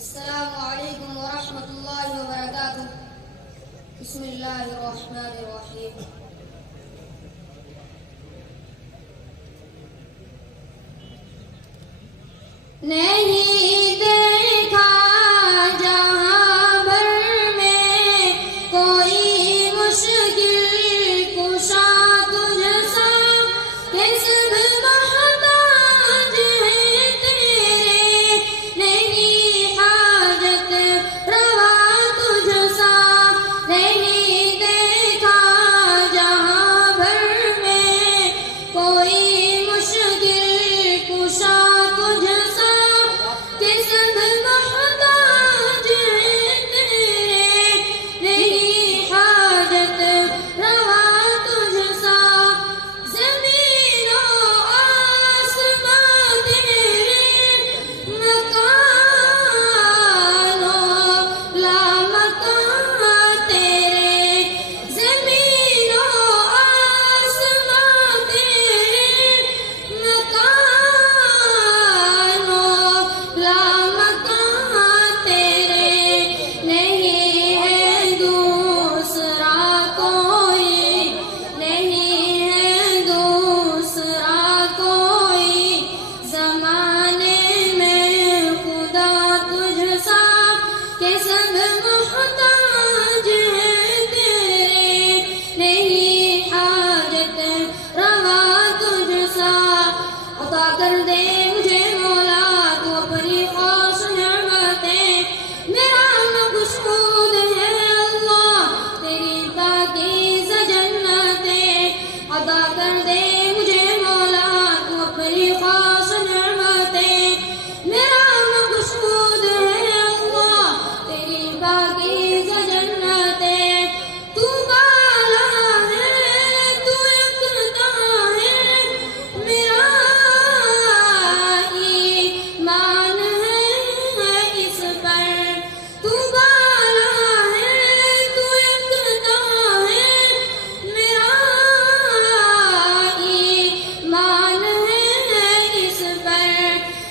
السلام علیکم ورحمۃ اللہ وبرکاتہ۔ بسم اللہ الرحمن الرحیم۔ نہیں دیکھا جہاں بھر میں کوئی مشکل کشا تجھ سا، کہ سب محتاج ہیں تیرے، نہیں حاجت روا تجھ سا۔ نہیں دیکھا جہاں بھر میں کوئی مشکل کشا تجھ سا، کہ سب محتاج ہیں تیرے، نہیں حاجت روا تجھ سا۔ زمین و آسمان تیرے مکان و لامکان تیرے، زمین و آسمان تیرے مکان و لامکان تیرے، نہیں ہے دوسرا کوئی، نہیں ہے دوسرا کوئی زمانے میں خدا تجھ سا، کہ سب محتاج ہیں تیرے، نہیں حاجت روا تجھ سا۔ عطا کر دے مجھے مولا تو اپنی خاص نعمتیں، میرا مقصود ہے اللہ تیری پاکیزہ جنتیں۔ عطا کر دے مجھے مولا تو اپنی خاص نعمتیں، میرا مقصود ہے اللہ تیری پاکیزہ جنتیں۔ تو بالا ہے تو یکتا ہے، میرا ایمان ہے اس پر۔ تو بالا ہے تو یکتا ہے، میرا ایمان ہے اس پر۔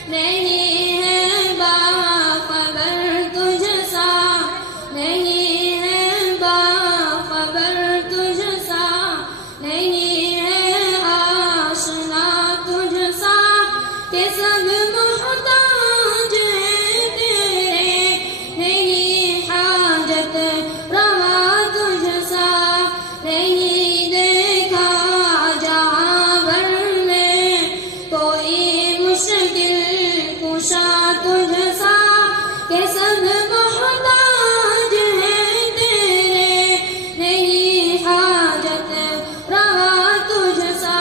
نہیں ہے باخبر تجھ سا، نہیں ہے باخبر تجھ سا، نہیں ہے آشنا تجھ سا، کہ سب محتاج ہیں تیرے، نہیں حاجت روا تجھ سا۔ نہیں دیکھا جہاں بھر میں کوئی مشکل کشا تجھ سا، کہ سب محتاج ہیں تیرے، نہیں حاجت روا تجھ سا۔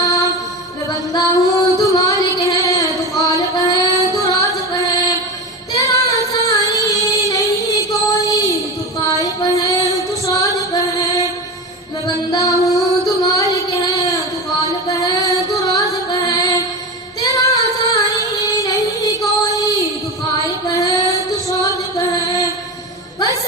میں بندہ ہوں تو مالک ہے، تو خالق ہے تو رازق ہے، تیرا ثانی نہیں کوئی، تو خالق ہے تو صادق ہے۔ میں بندہ ہوں تو مالک ہے، تو خالق ہے تو رازق ہے، تیرا ثانی نہیں کوئی، تو خالق ہے تو صادق ہے۔ بس